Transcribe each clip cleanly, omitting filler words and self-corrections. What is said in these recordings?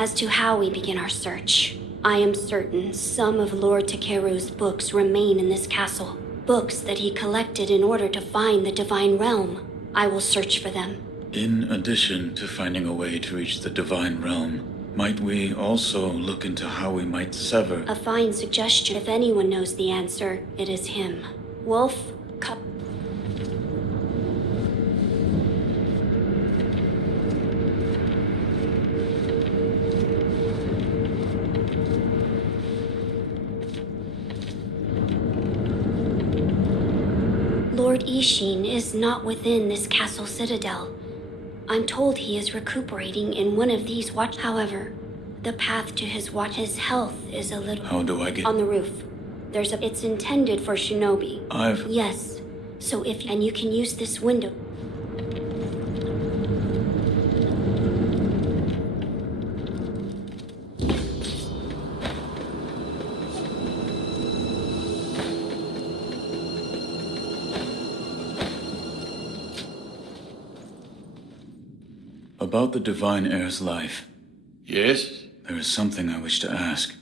As to how we begin our search, I am certain some of Lord Takeru's books remain in this castle. Books that he collected in order to find the Divine Realm. I will search for them. In addition to finding a way to reach the Divine Realm, might we also look into how we might sever? A fine suggestion. If anyone knows the answer, it is him. Wolf, Cup. Lord Ishin is not within this castle citadel. I'm told he is recuperating in one of these watch. However, the path to his health is a little... How do I get... On the roof. It's intended for shinobi. I've... Yes. So and you can use this window. About the Divine Heir's life. Yes? There is something I wish to ask.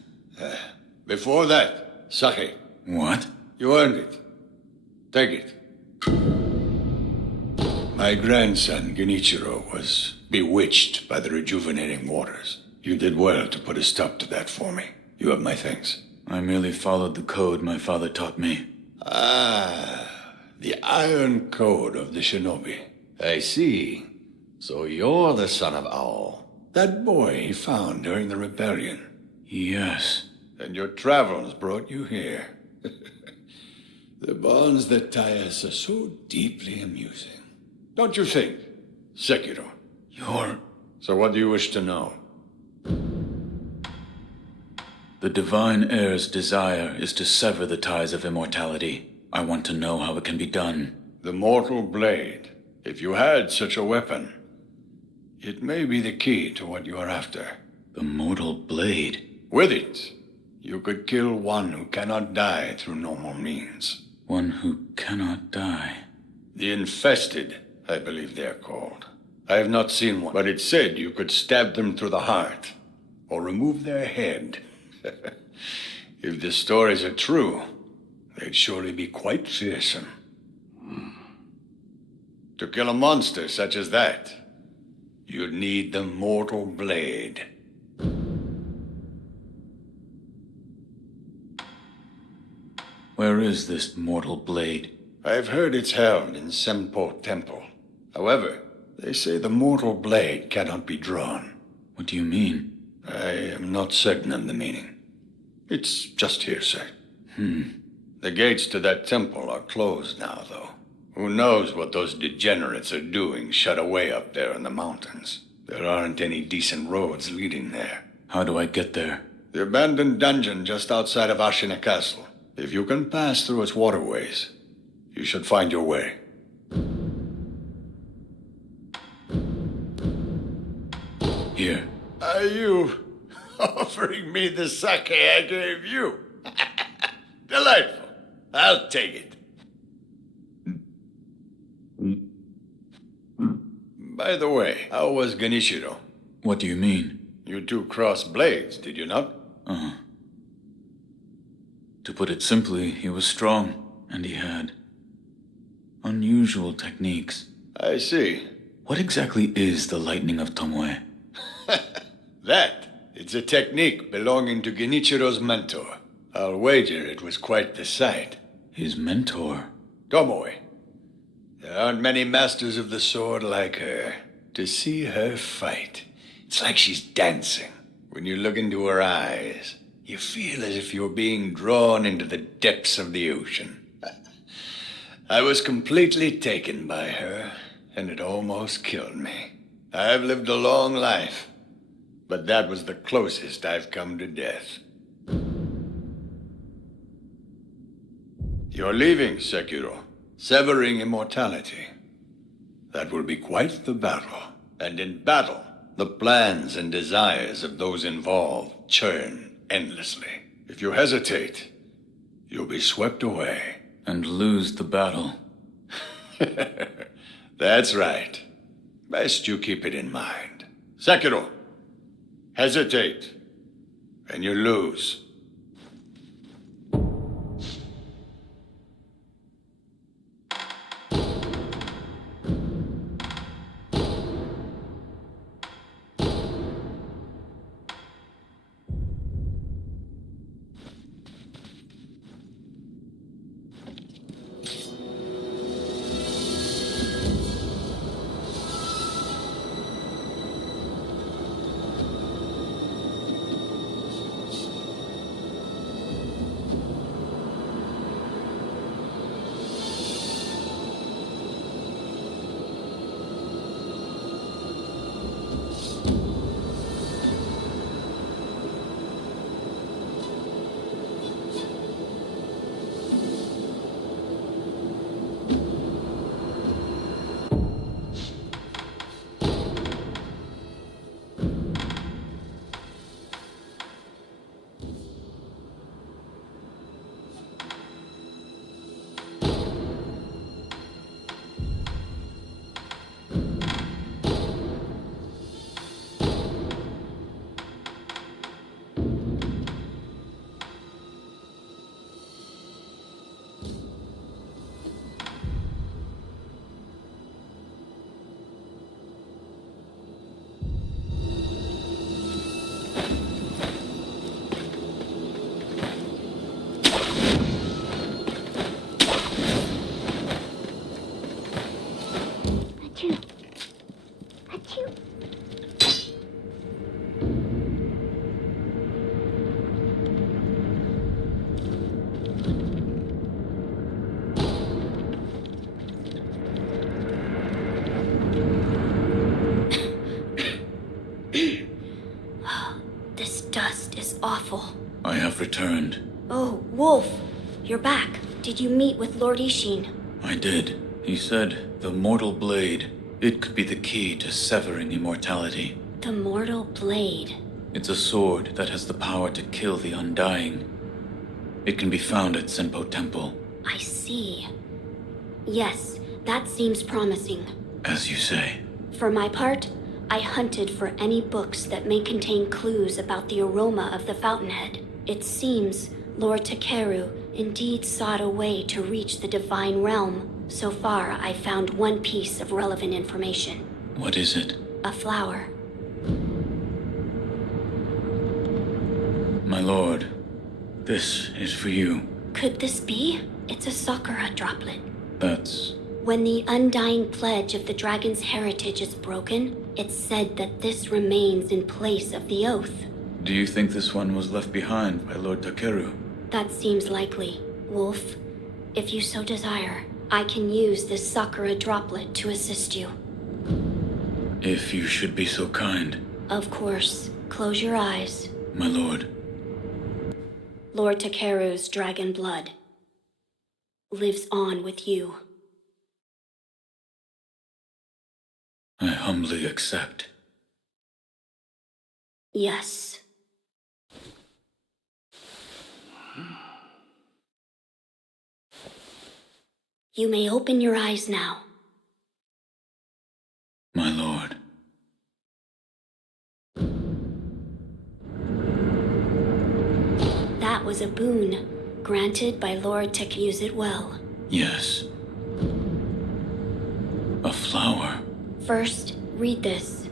Before that, sake. What? You earned it. Take it. My grandson, Genichiro, was bewitched by the rejuvenating waters. You did well to put a stop to that for me. You have my thanks. I merely followed the code my father taught me. Ah, the iron code of the shinobi. I see. So you're the son of Owl. That boy he found during the rebellion. Yes. And your travels brought you here. The bonds that tie us are so deeply amusing. Don't you think, Sekiro? You're... So what do you wish to know? The Divine Heir's desire is to sever the ties of immortality. I want to know how it can be done. The mortal blade. If you had such a weapon, it may be the key to what you are after. The mortal blade? With it, you could kill one who cannot die through normal means. One who cannot die? The infested, I believe they are called. I have not seen one, but it said you could stab them through the heart, or remove their head. If the stories are true, they'd surely be quite fearsome. To kill a monster such as that, you'd need the mortal blade. Where is this mortal blade? I've heard it's held in Senpo Temple. However, they say the mortal blade cannot be drawn. What do you mean? I am not certain of the meaning. It's just hearsay. The gates to that temple are closed now, though. Who knows what those degenerates are doing shut away up there in the mountains. There aren't any decent roads leading there. How do I get there? The abandoned dungeon just outside of Ashina Castle. If you can pass through its waterways, you should find your way. Here. Are you offering me the sake I gave you? Delightful. I'll take it. By the way, how was Genichiro? What do you mean? You two crossed blades, did you not? Uh-huh. To put it simply, he was strong, and he had unusual techniques. I see. What exactly is the Lightning of Tomoe? It's a technique belonging to Genichiro's mentor. I'll wager it was quite the sight. His mentor? Tomoe. There aren't many masters of the sword like her. To see her fight, it's like she's dancing. When you look into her eyes, you feel as if you're being drawn into the depths of the ocean. I was completely taken by her, and it almost killed me. I've lived a long life, but that was the closest I've come to death. You're leaving, Sekiro. Severing immortality. That will be quite the battle. And in battle, the plans and desires of those involved churn endlessly. If you hesitate, you'll be swept away. And lose the battle. That's right. Best you keep it in mind. Sekiro, Hesitate, and you lose. This dust is awful. I have returned. Oh, Wolf, you're back. Did you meet with Lord Ishin? I did. He said the mortal blade, it could be the key to severing immortality. The mortal blade. It's a sword that has the power to kill the undying. It can be found at Senpo Temple. I see. Yes, that seems promising. As you say. For my part, I hunted for any books that may contain clues about the aroma of the fountainhead. It seems Lord Takeru indeed sought a way to reach the divine realm. So far, I found one piece of relevant information. What is it? A flower. My lord, this is for you. Could this be? It's a sakura droplet. That's... When the undying pledge of the dragon's heritage is broken, it's said that this remains in place of the oath. Do you think this one was left behind by Lord Takeru? That seems likely. Wolf, if you so desire, I can use this sakura droplet to assist you. If you should be so kind. Of course. Close your eyes. My lord. Lord Takeru's dragon blood lives on with you. I humbly accept. Yes. You may open your eyes now. My lord. That was a boon granted by Lord Takeru. Use it well. Yes. A flower. First, read this.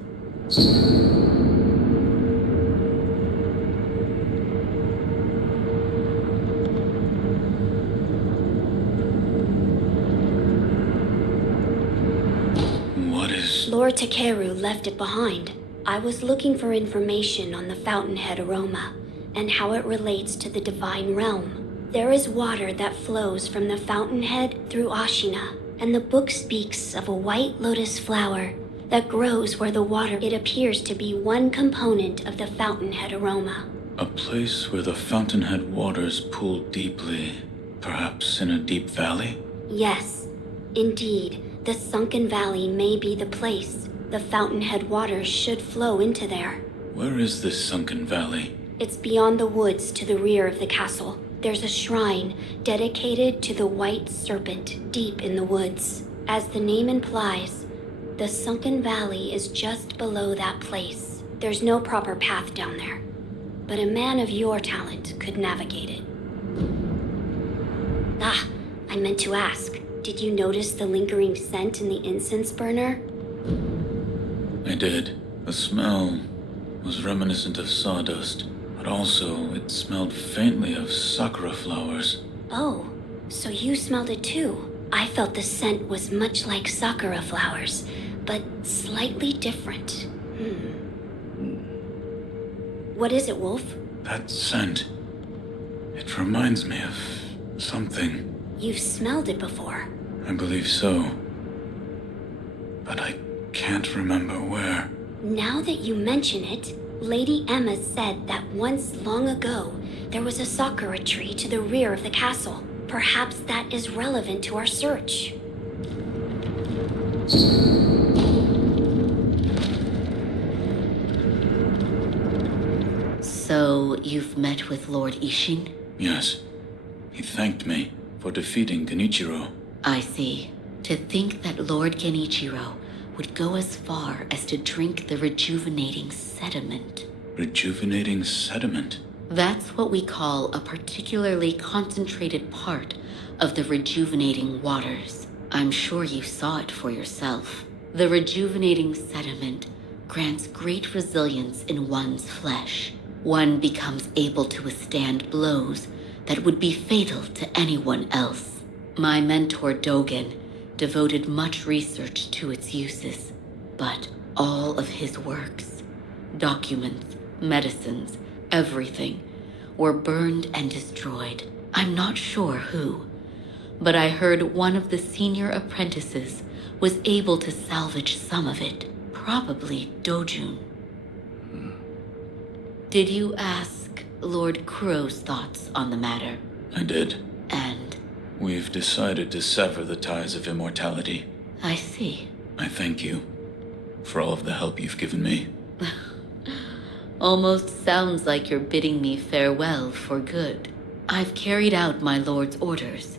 What is... Lord Takeru left it behind. I was looking for information on the fountainhead aroma and how it relates to the divine realm. There is water that flows from the fountainhead through Ashina, and the book speaks of a white lotus flower that grows where the water. It appears to be one component of the fountainhead aroma. A place where the fountainhead waters pool deeply, perhaps in a deep valley? Yes, indeed, the sunken valley may be the place. The fountainhead waters should flow into there. Where is this sunken valley? It's beyond the woods to the rear of the castle. There's a shrine dedicated to the white serpent deep in the woods. As the name implies, the sunken valley is just below that place. There's no proper path down there, but a man of your talent could navigate it. Ah, I meant to ask, did you notice the lingering scent in the incense burner? I did. The smell was reminiscent of sawdust, but also it smelled faintly of sakura flowers. Oh, so you smelled it too. I felt the scent was much like sakura flowers, but slightly different. What is it, Wolf? That scent. It reminds me of something. You've smelled it before. I believe so. But I can't remember where. Now that you mention it, Lady Emma said that once long ago, there was a sakura tree to the rear of the castle. Perhaps that is relevant to our search. So, you've met with Lord Ishin? Yes. He thanked me for defeating Genichiro. I see. To think that Lord Genichiro would go as far as to drink the rejuvenating sediment. Rejuvenating sediment? That's what we call a particularly concentrated part of the rejuvenating waters. I'm sure you saw it for yourself. The rejuvenating sediment grants great resilience in one's flesh. One becomes able to withstand blows that would be fatal to anyone else. My mentor Dogen devoted much research to its uses, but all of his works, documents, medicines, everything, were burned and destroyed. I'm not sure who, but I heard one of the senior apprentices was able to salvage some of it, probably Dojun. Did you ask Lord Kuro's thoughts on the matter? I did. And We've decided to sever the ties of immortality. I see. I thank you for all of the help you've given me. Almost sounds like you're bidding me farewell for good. I've carried out my lord's orders,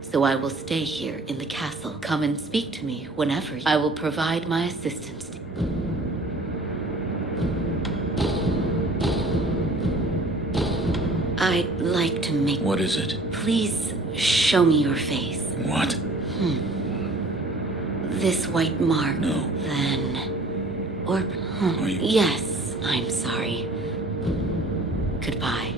so I will stay here in the castle. Come and speak to me whenever. I will provide my assistance. I'd like to make... What is it? Please show me your face. What? This white mark. No. Then... Or... Are you... Yes, I'm sorry. Goodbye.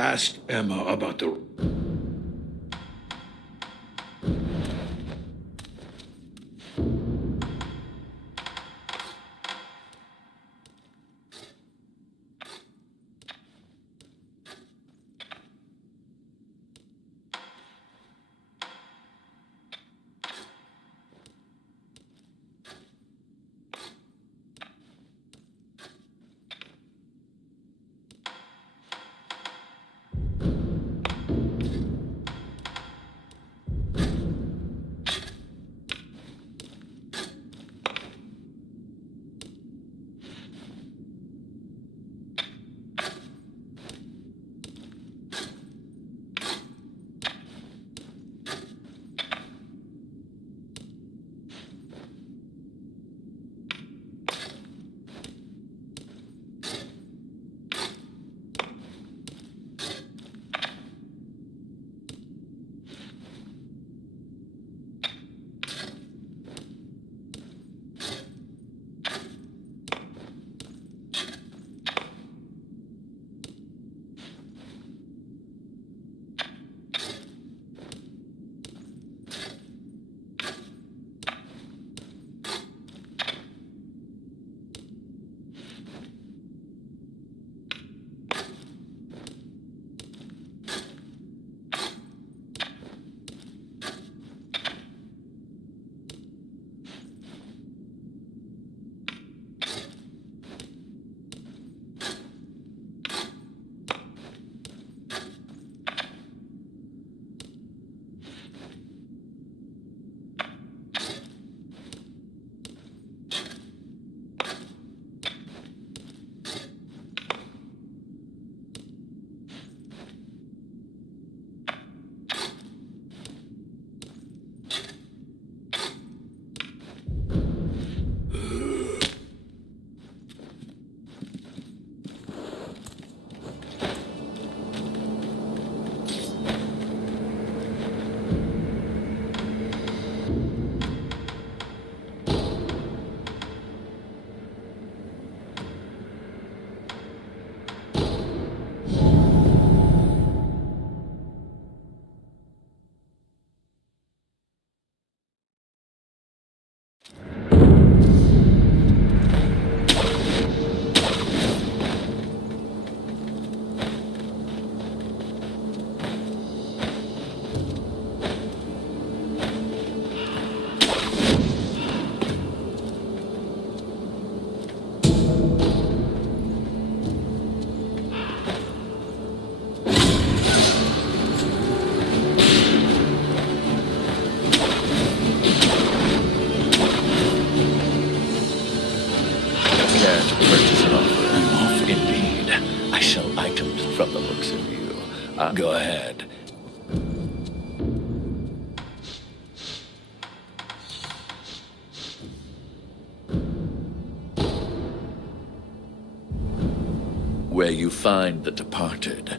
Ask Emma about the... from the looks of you. Go ahead. Where you find the departed.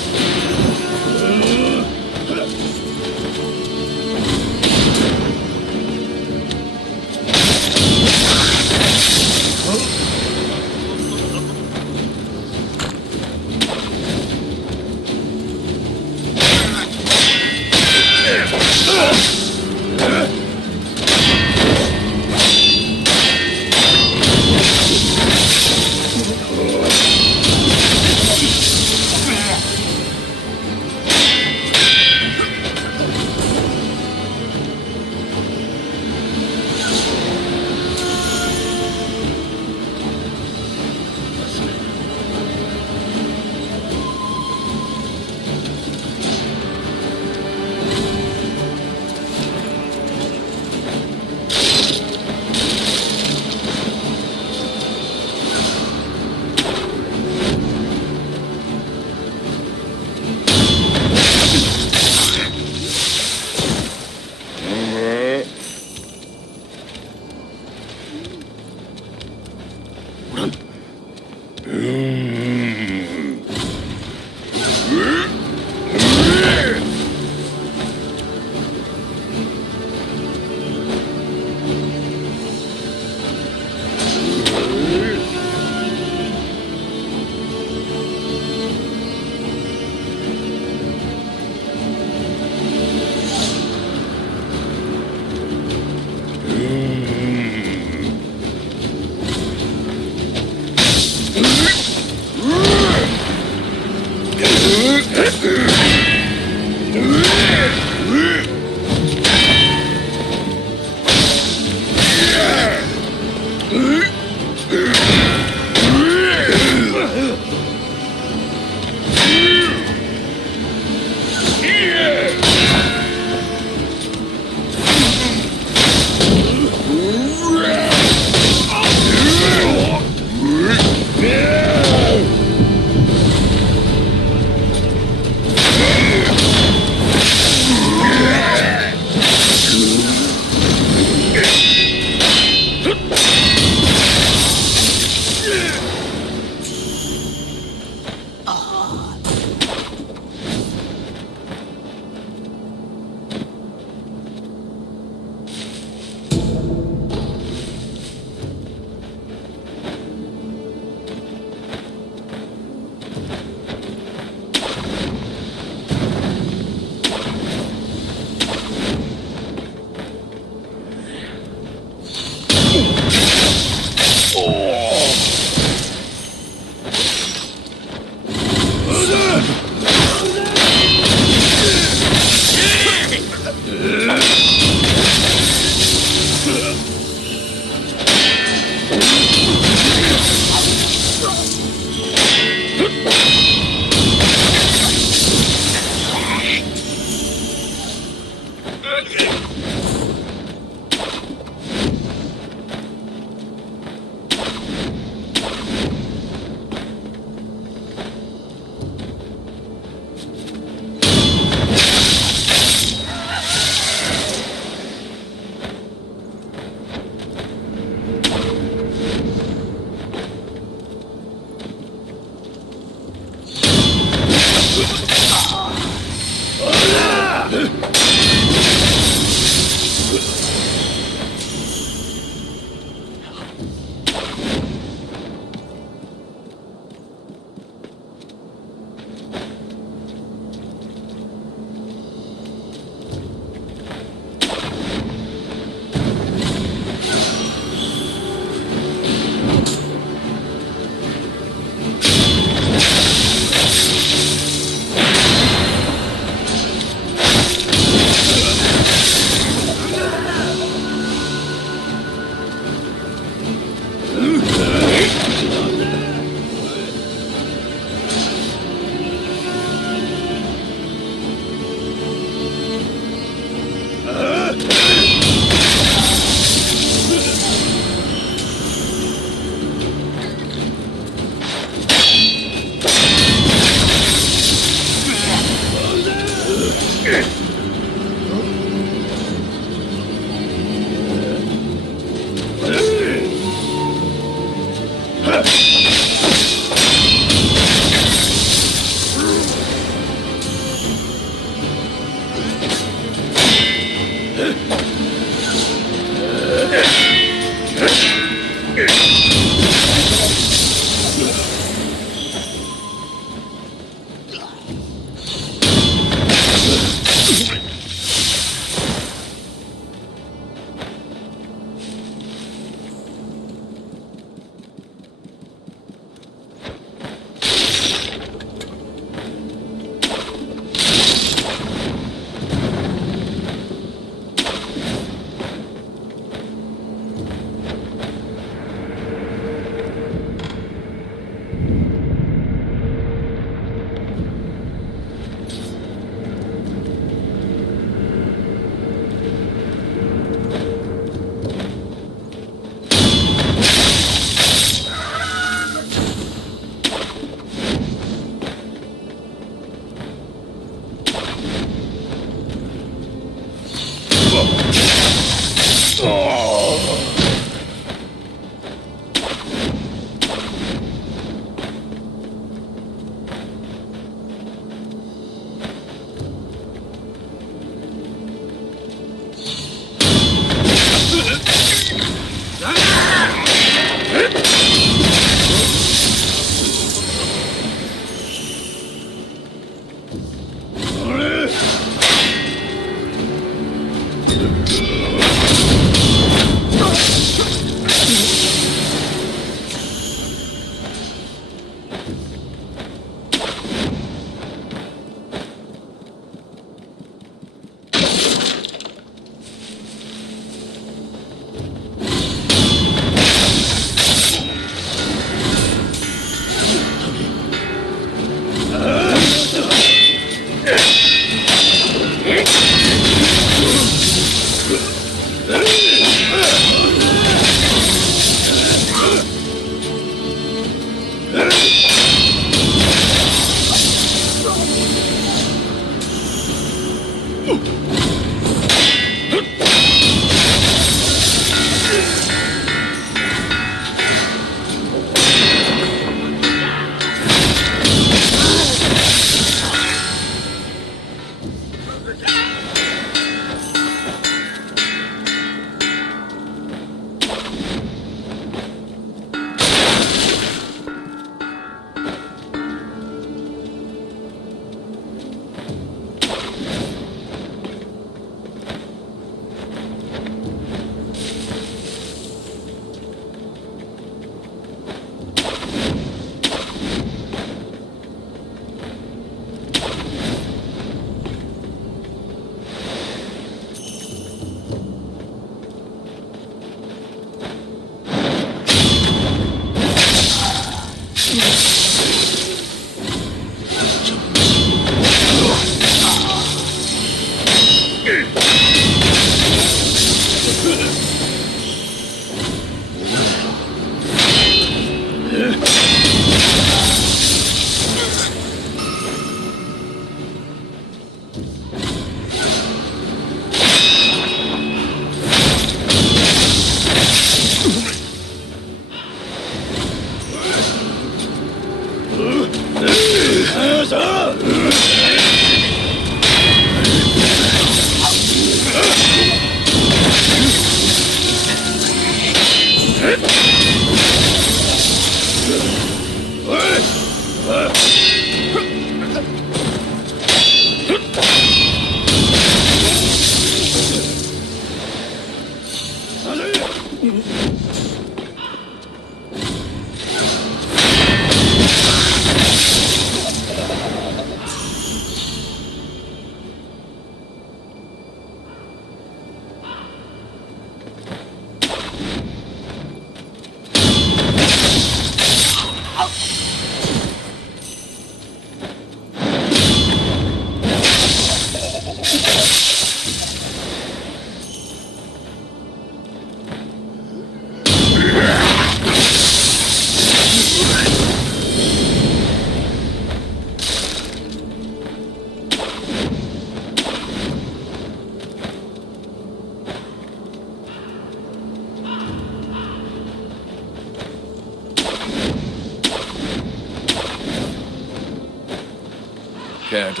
Can't.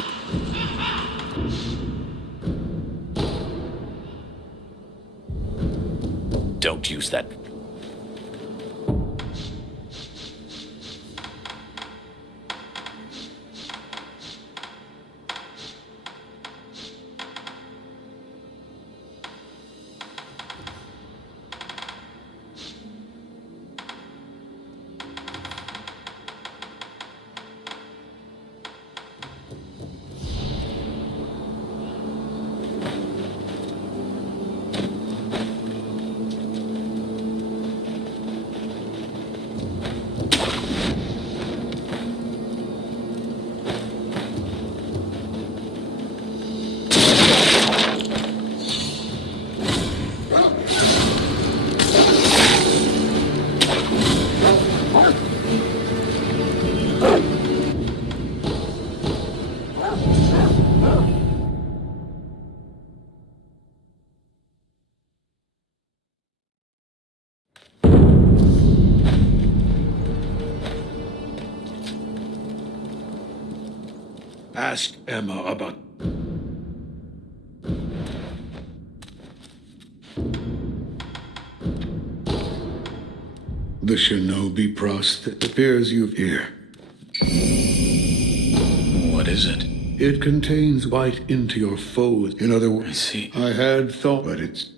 Don't use that. Ask Emma about... The shinobi prost, it appears you've here. What is it? It contains bite into your foes. In other I words, see. I had thought, but it's...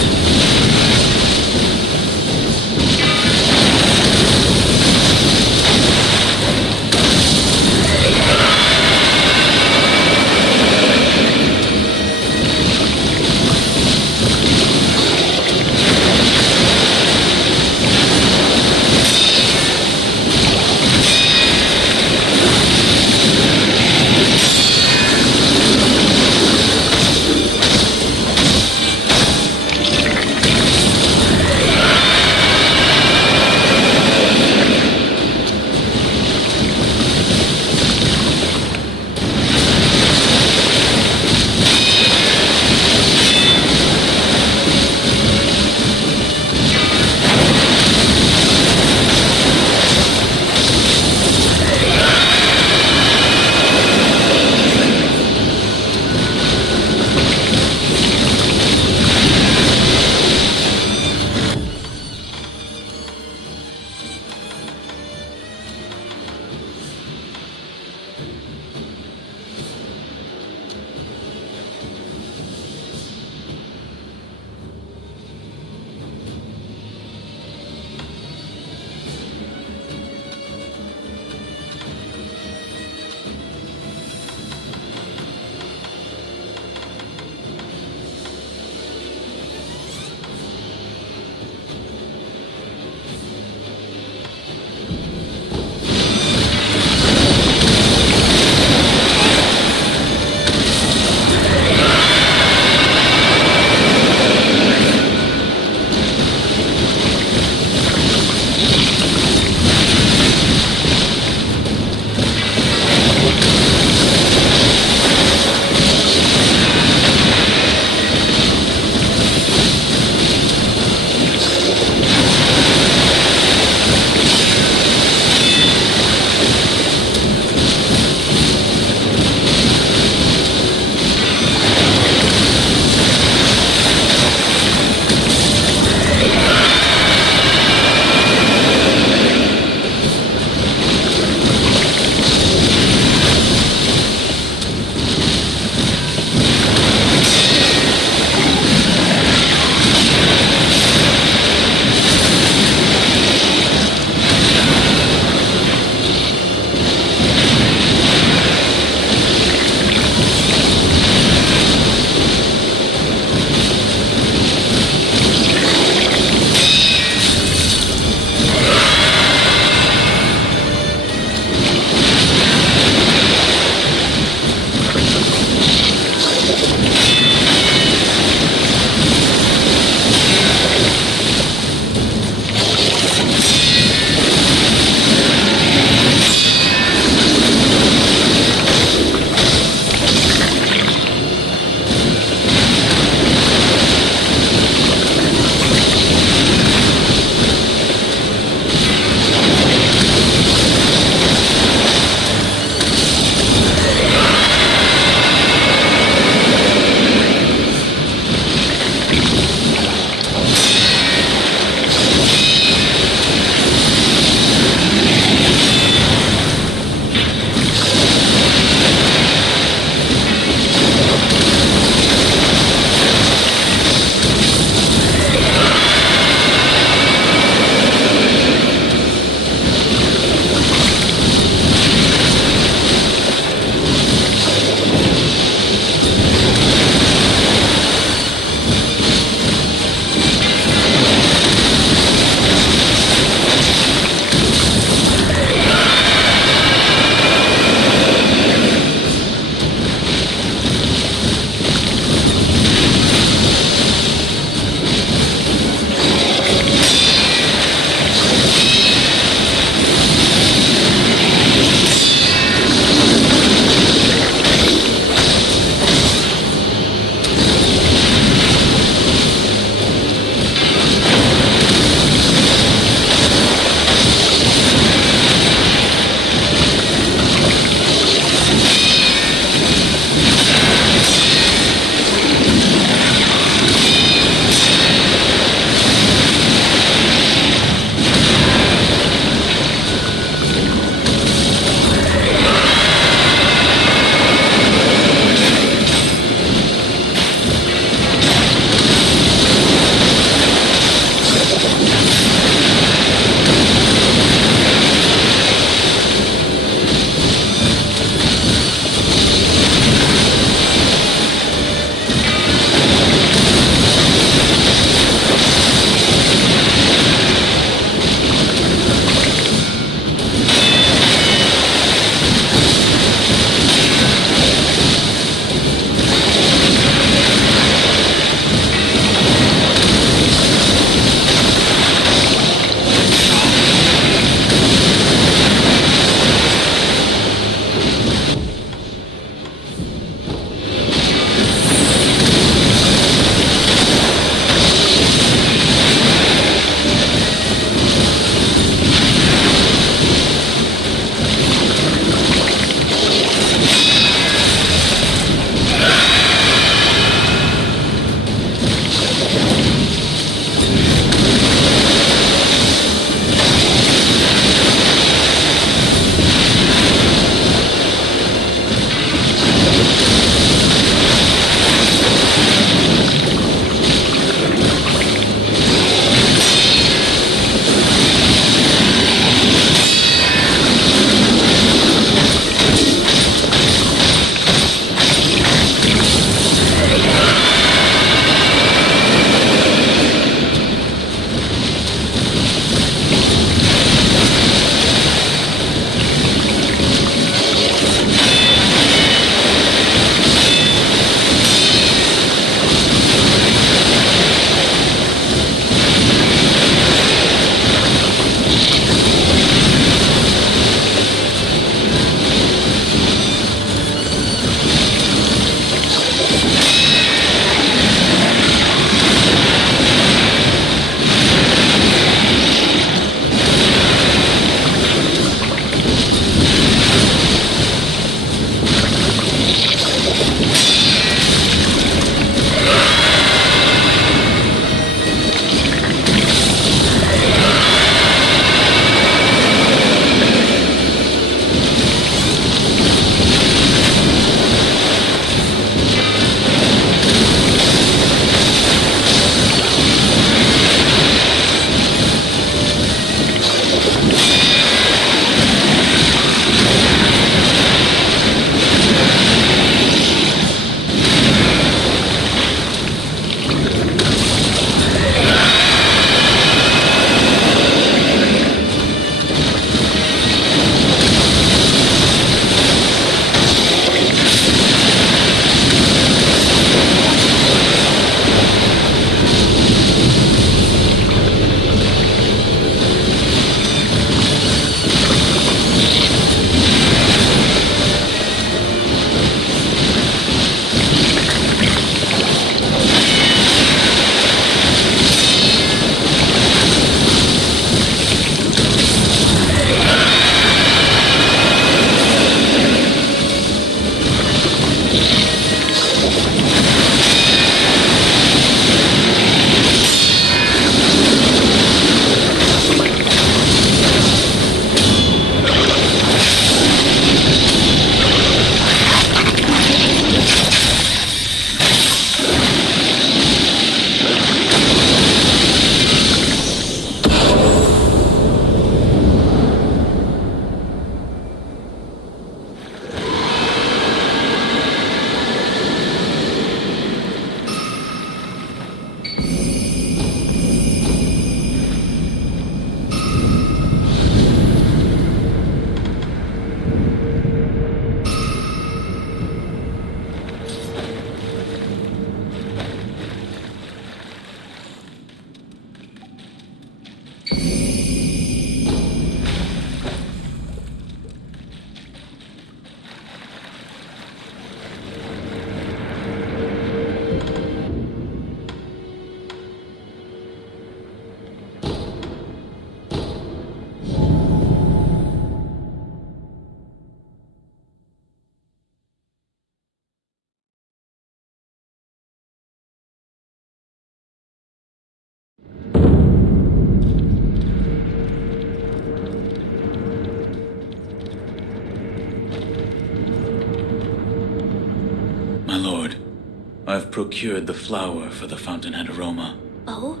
I've procured the flower for the fountainhead aroma. Oh?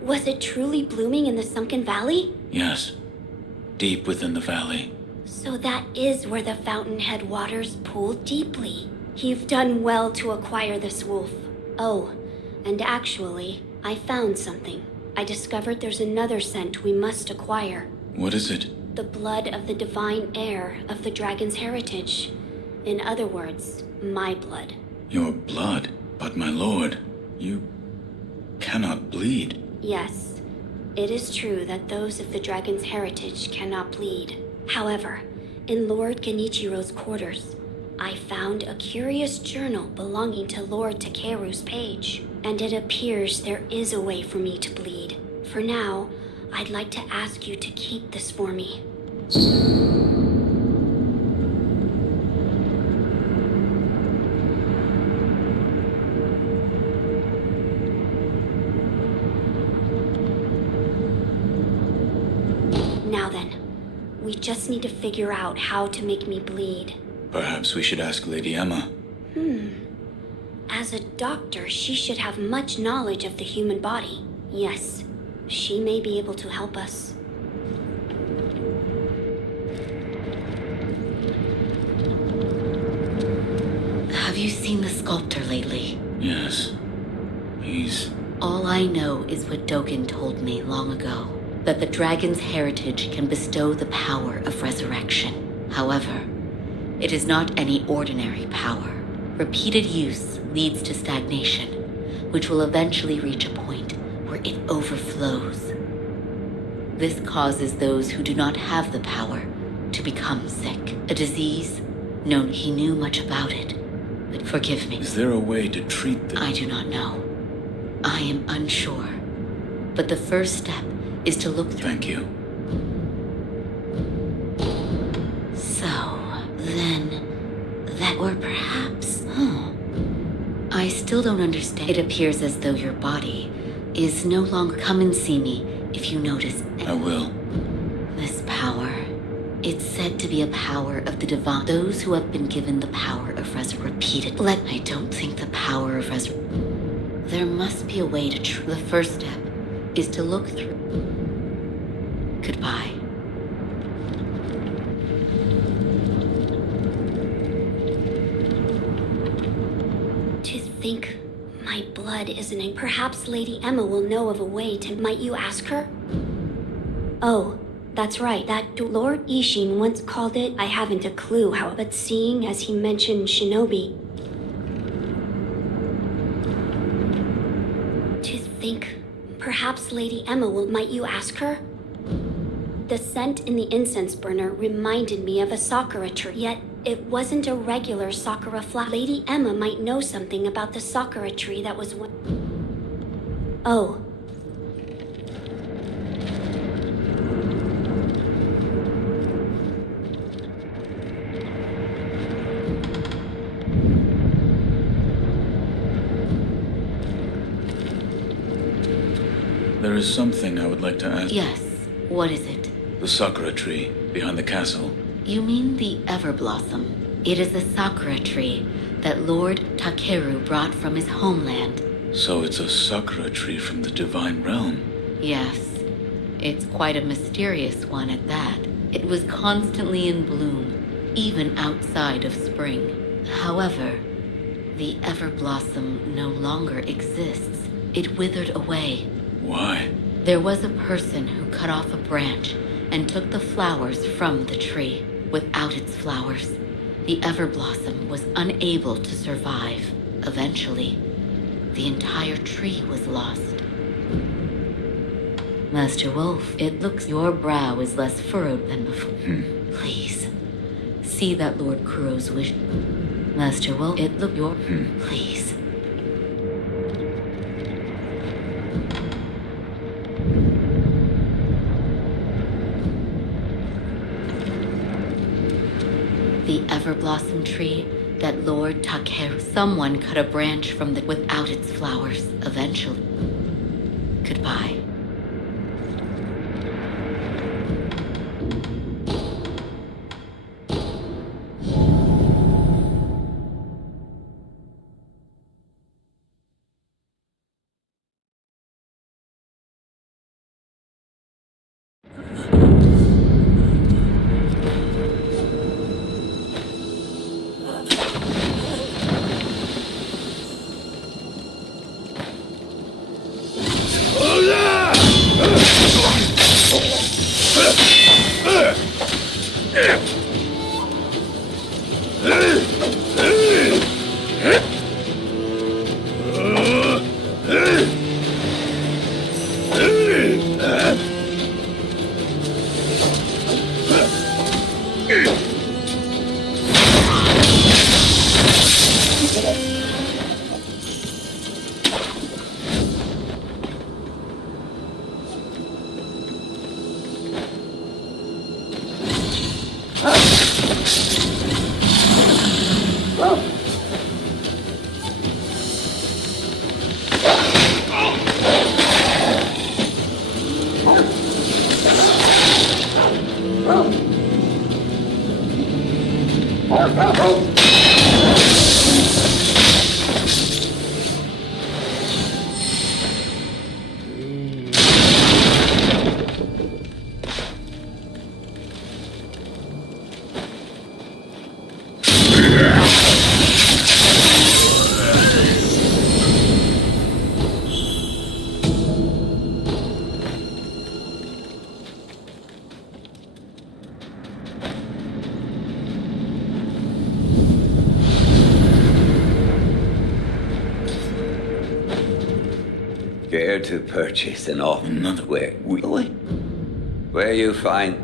Was it truly blooming in the sunken valley? Yes, deep within the valley. So that is where the fountainhead waters pool deeply. You've done well to acquire this wolf. Oh, and actually, I found something. I discovered there's another scent we must acquire. What is it? The blood of the divine heir of the dragon's heritage. In other words, my blood. Your blood? But my lord, you cannot bleed. Yes, it is true that those of the dragon's heritage cannot bleed. However, in Lord Genichiro's quarters, I found a curious journal belonging to Lord Takeru's page, and it appears there is a way for me to bleed. For now, I'd like to ask you to keep this for me. Now then, we just need to figure out how to make me bleed. Perhaps we should ask Lady Emma. As a doctor, she should have much knowledge of the human body. Yes, she may be able to help us. Have you seen the sculptor lately? Yes. He's... All I know is what Dogen told me long ago, that the dragon's heritage can bestow the power of resurrection. However, it is not any ordinary power. Repeated use leads to stagnation, which will eventually reach a point where it overflows. This causes those who do not have the power to become sick. A disease known. He knew much about it, but forgive me. Is there a way to treat this? I do not know. I am unsure. But the first step is to look through. Thank you. So, then, that or perhaps, I still don't understand. It appears as though your body is no longer. Come and see me if you notice. I will. This power, it's said to be a power of the divine. Those who have been given the power of repeated. I don't think the power of there must be a way to the first step is to look through. Goodbye. To think my blood isn't in. Perhaps Lady Emma will know of a way to. Might you ask her? Oh, that's right. That Lord Ishin once called it. I haven't a clue how, but seeing as he mentioned shinobi. To think perhaps Lady Emma will. Might you ask her? The scent in the incense burner reminded me of a sakura tree, yet it wasn't a regular sakura flower. Lady Emma might know something about the sakura tree that was one. Oh. There is something I would like to ask. Yes, what is it? The sakura tree behind the castle. You mean the Everblossom? It is a sakura tree that Lord Takeru brought from his homeland. So it's a sakura tree from the divine realm. Yes, it's quite a mysterious one at that. It was constantly in bloom, even outside of spring. However, the Everblossom no longer exists. It withered away. Why? There was a person who cut off a branch and took the flowers from the tree. Without its flowers, the Everblossom was unable to survive. Eventually, the entire tree was lost. Master Wolf, it looks your brow is less furrowed than before. Please, see that Lord Kuro's wish. Master Wolf, it look your... Please. The Everblossom tree that Lord Takeru. Someone cut a branch from the without its flowers. Eventually. Goodbye. Care to purchase an offer? Another. Where you find...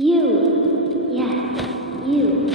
You. Yes, you.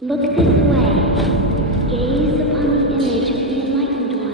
Look this way. Gaze upon the image of the Enlightened One.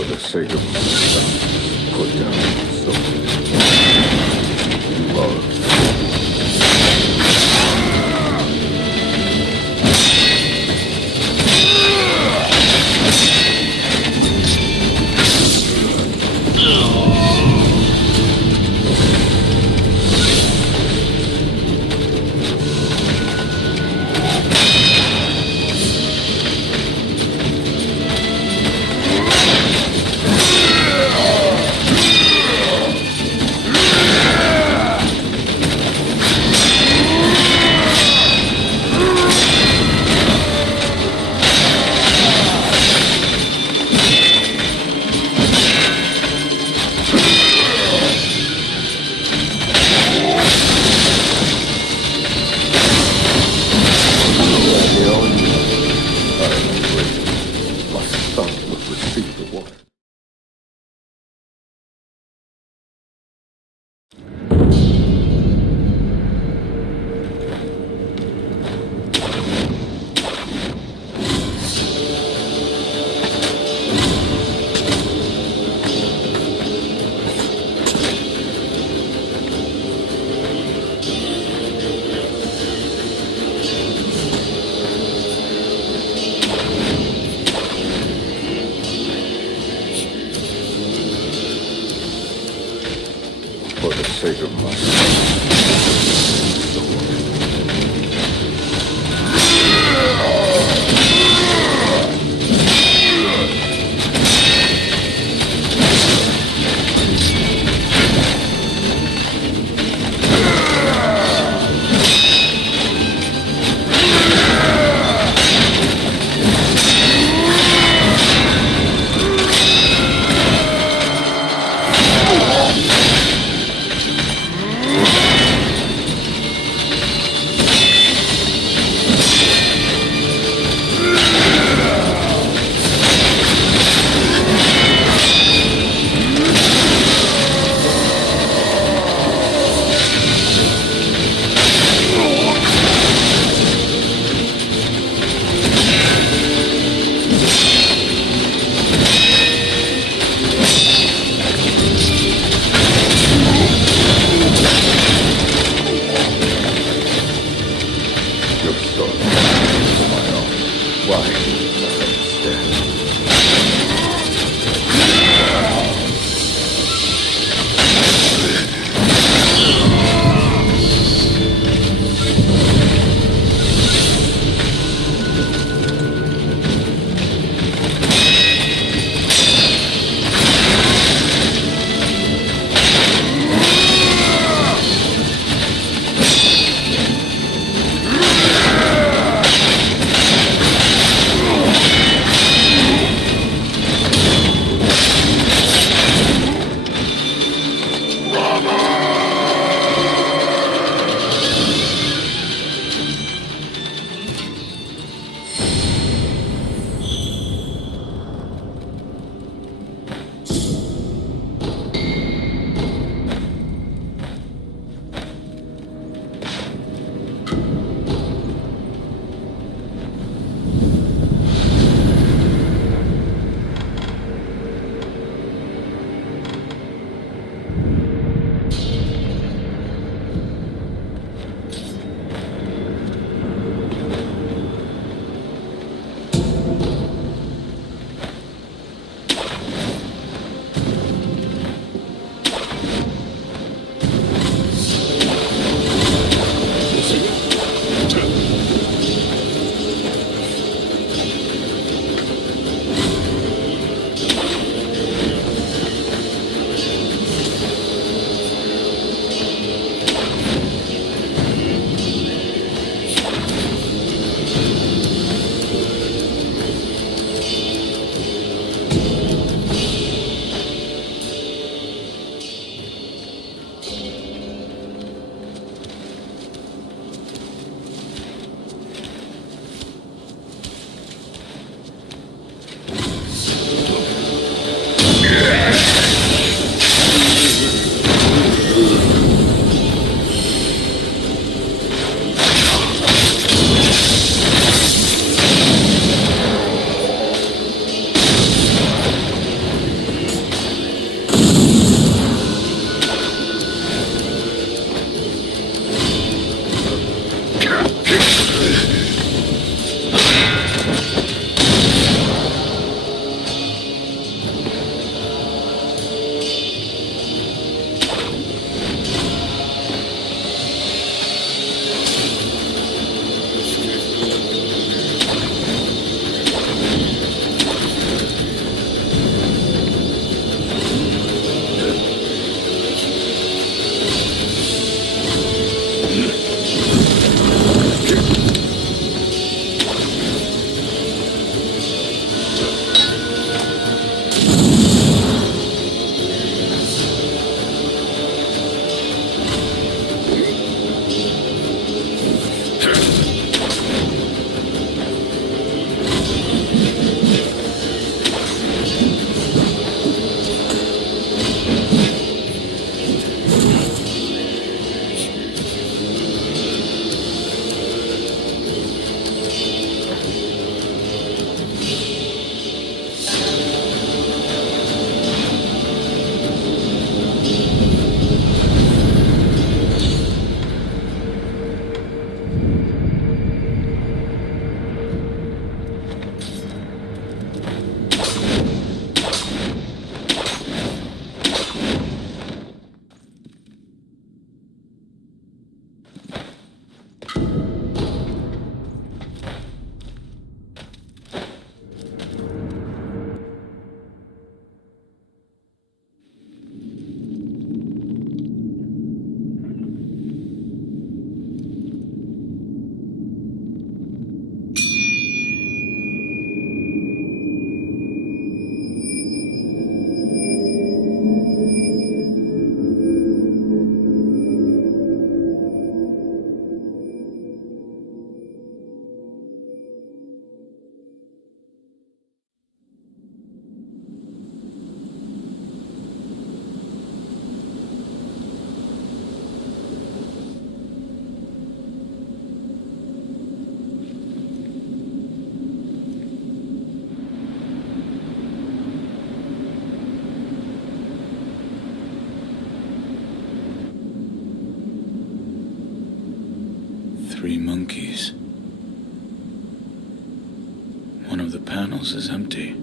For the sake of my son, put down your sword. Love. For the sake of my your son, my own. Why do you not understand? One of the panels is empty.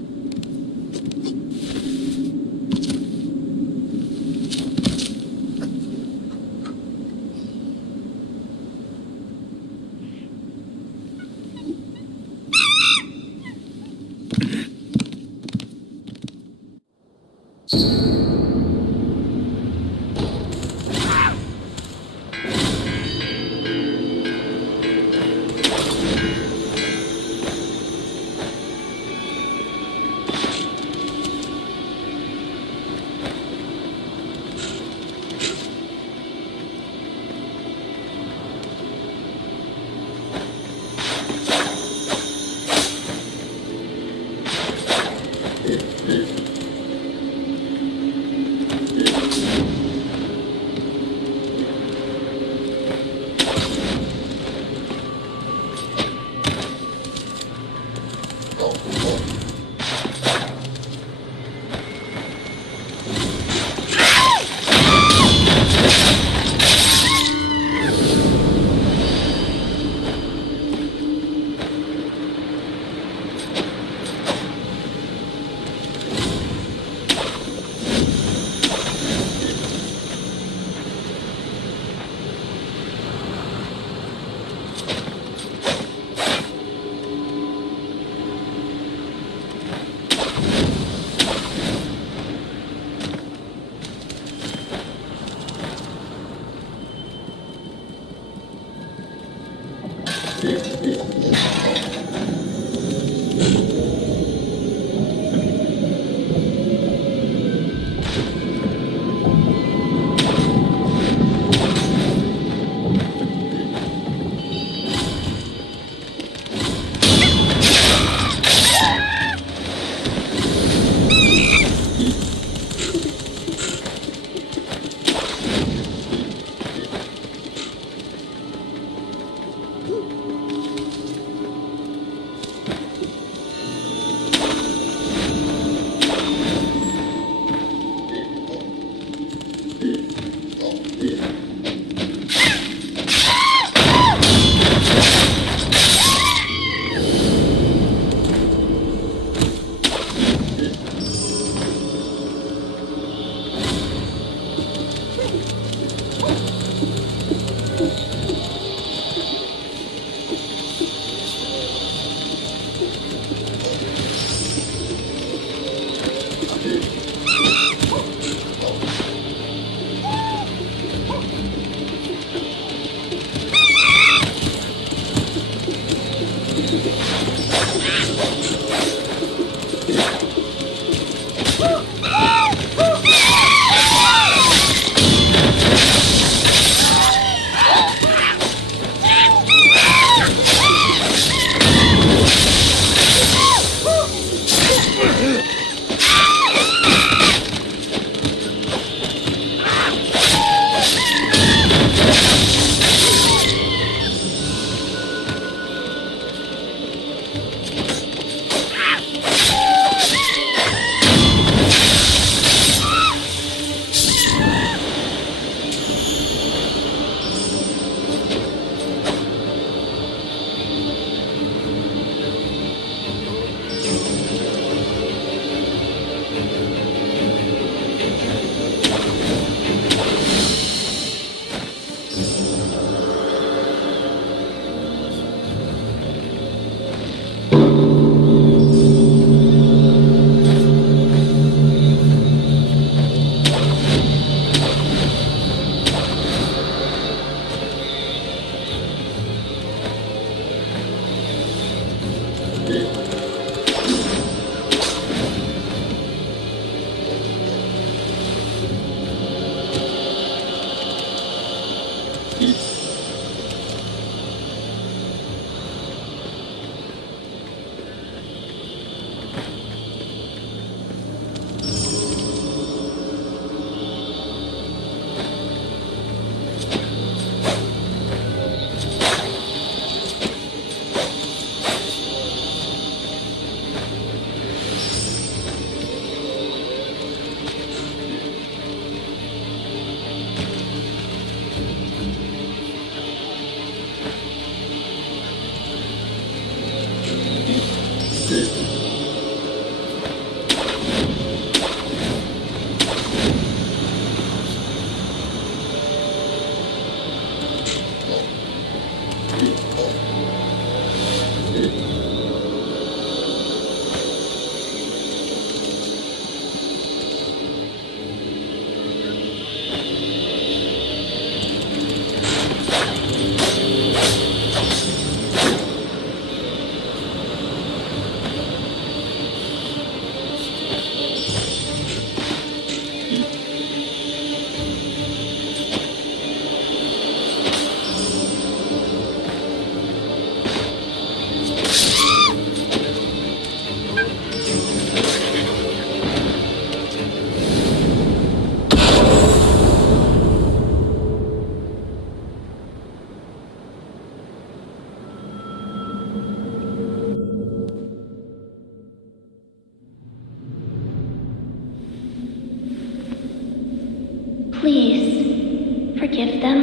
Please, forgive them.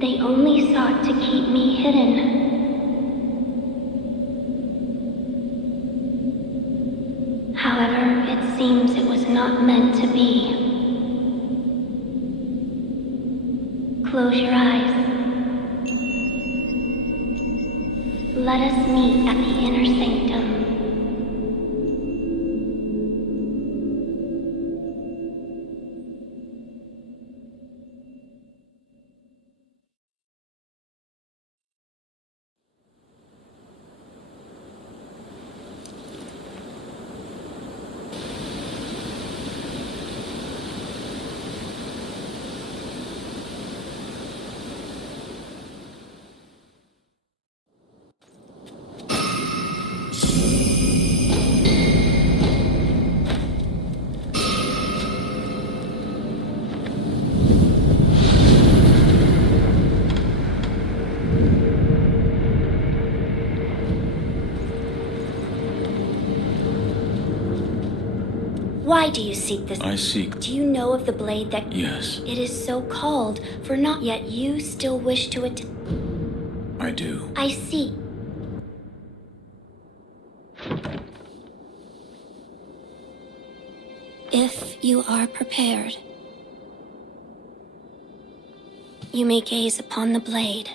They only sought to keep me hidden. However, it seems it was not meant to be. Close your eyes. Let us meet at the inner sanctum. Why do you seek this? I seek. Do you know of the blade that... Yes, It is so called, for not yet you still wish to it. I do. I see. If you are prepared, you may gaze upon the blade.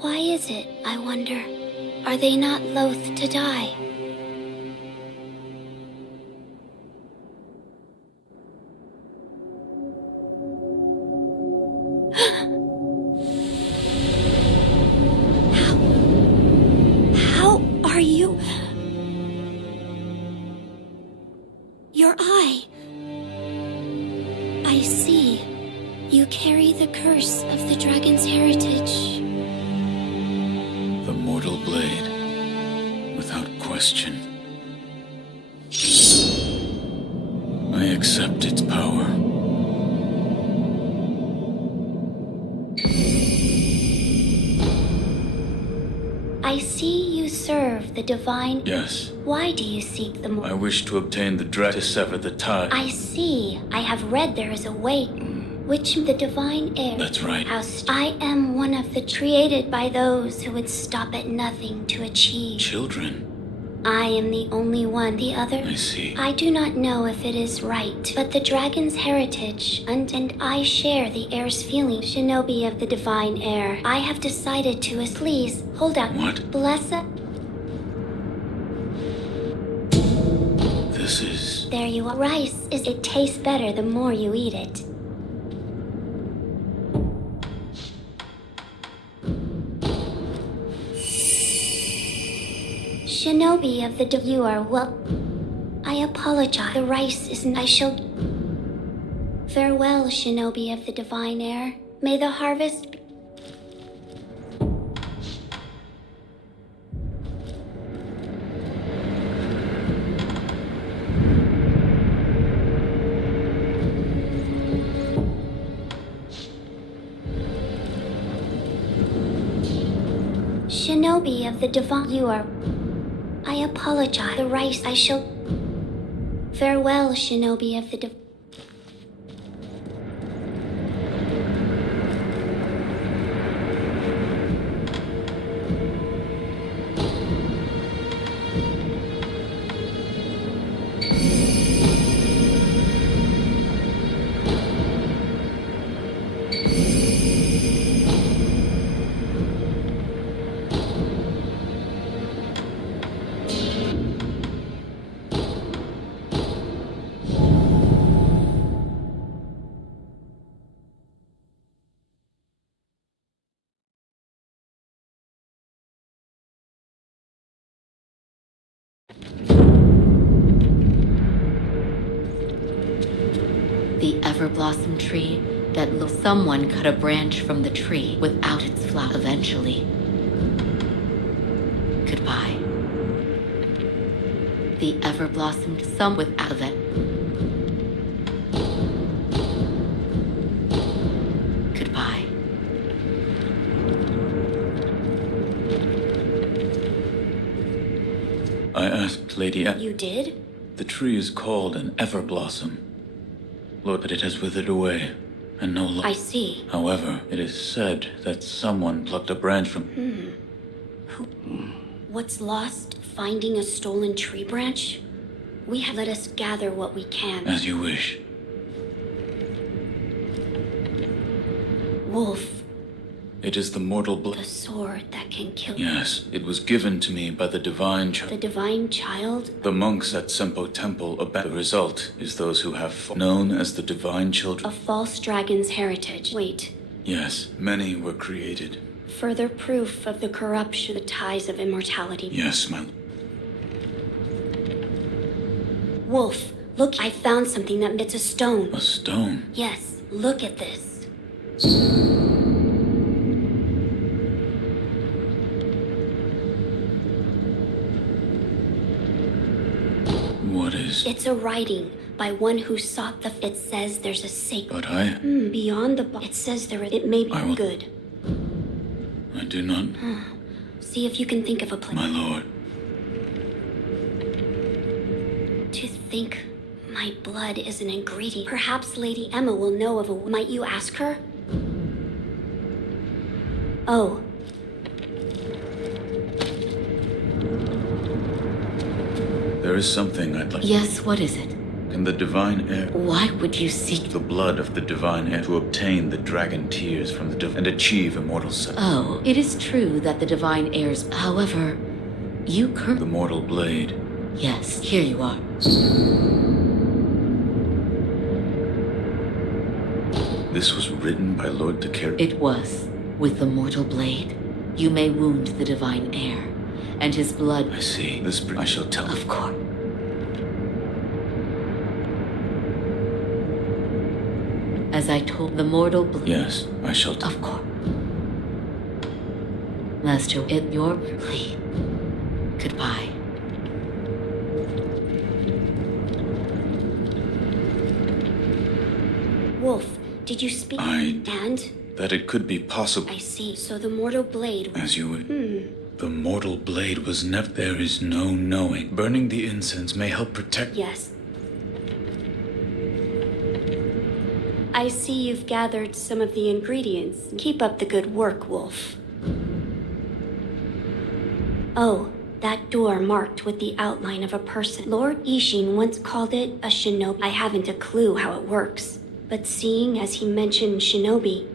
Why is it, I wonder? Are they not loath to die? How are you? Your eye. I see. You carry the curse of the dragon's heritage. The mortal blade, without question. I accept its power. I see you serve the divine. Yes, Why do you seek the I wish to obtain the dragon to sever the tie. I see. I have read there is a way, which the divine heir. That's right. I am one of the created by those who would stop at nothing to achieve. Children, I am the only one. The other. I see. I do not know if it is right, but the dragon's heritage, and I share the heir's feeling. Shinobi of the divine heir, I have decided to. Please hold up. What? Bless it. This is... There you are. Rice is. It tastes better the more you eat it. Shinobi of the you are well. I apologize. The rice isn't. I shall. Farewell, Shinobi of the divine heir. May the harvest. Shinobi of the divine. You are. I apologize. The rice I shall. Farewell, Shinobi of the divine. The Everblossom tree that someone cut a branch from the tree without its flower eventually. Goodbye. The Everblossomed some without it. Goodbye. I asked Lady You did? The tree is called an Everblossom. Lord, but it has withered away, and no longer. I see. However, it is said that someone plucked a branch from. What's lost? Finding a stolen tree branch? We have let us gather what we can. As you wish. Wolf, It is the mortal the sword that can kill. Yes, it was given to me by the divine The divine child? The monks at Sempo Temple The result is those who have known as the divine A children. false dragon's heritage. Wait, Yes, many were created. further proof of the corruption, the ties of immortality. Yes, my. Wolf, look, I found something that it's a stone. A stone. Yes, look at this. What is. It's a writing by one who sought the. It says there's a sacred. But I. Beyond the. It says it may be I will- good. I do not. See if you can think of a place. My lord. To think my blood is an ingredient. Perhaps Lady Emma will know of a. Might you ask her? Oh. There is something I'd like. Yes, what is it? Can the divine heir. Why would you seek? The blood of the divine heir to obtain the dragon tears from the and achieve immortal self. Oh, it is true that the divine heirs. However, you The mortal blade. Yes, here you are. This was written by Lord Takeri. It was. With the mortal blade, you may wound the divine heir, and his blood. I see. I shall tell. Of course. As I told the mortal blade. Yes, I shall tell. Of course. Master, it your plea. Goodbye. Wolf, did you speak? And? That it could be possible. I see. So the mortal blade. As you would. The mortal blade was never. There is no knowing. Burning the incense may help protect. Yes. I see you've gathered some of the ingredients. Keep up the good work, Wolf. Oh, that door marked with the outline of a person. Lord Ishin once called it a shinobi. I haven't a clue how it works. But seeing as he mentioned shinobi,